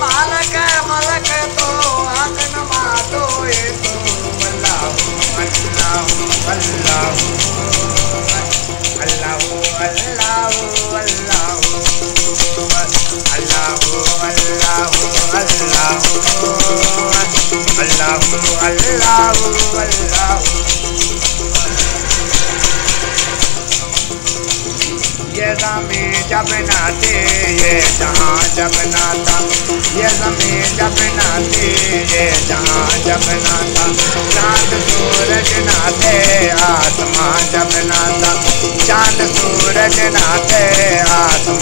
मालक मलक तो आंगन मातो ये तो अल्लाह अल्लाह अल्लाह अल्लाह अल्लाह अल्लाह अल्लाह अल्लाह। ये ज़मीं जब ना थी ये जहाँ जब ना था, ये ज़मीं जब ना थी ये जहाँ जब ना था, चाँद सूरज ना थे आसमां जब ना था, चाँद सूरज ना थे आसमां